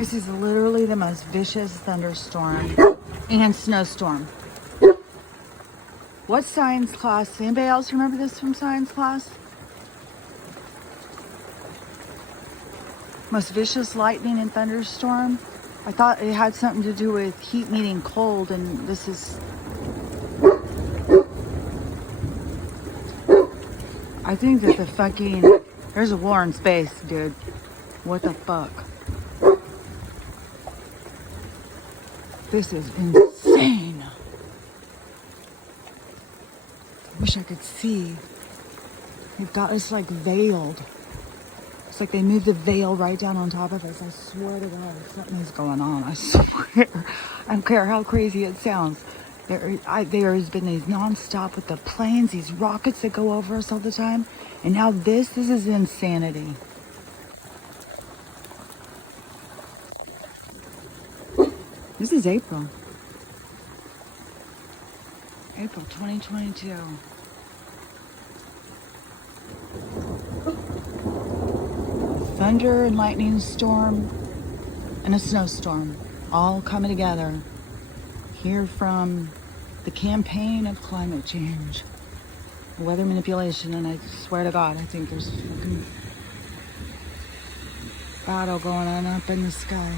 This is literally the most vicious thunderstorm and snowstorm. What science class? Anybody else remember this from science class? Most vicious lightning and thunderstorm. I thought it had something to do with heat meeting cold, and this is... I think that the fucking... There's a war in space, dude. What the fuck? This is insane. I wish I could see. They've got us like veiled. It's like they moved the veil right down on top of us. I swear to God, something is going on. I swear. I don't care how crazy it sounds. There has been these nonstop with the planes, these rockets that go over us all the time. And now this is insanity. This is April. April 2022. Thunder and lightning storm and a snowstorm all coming together here from the campaign of climate change, weather manipulation, and I swear to God, I think there's a fucking battle going on up in the sky.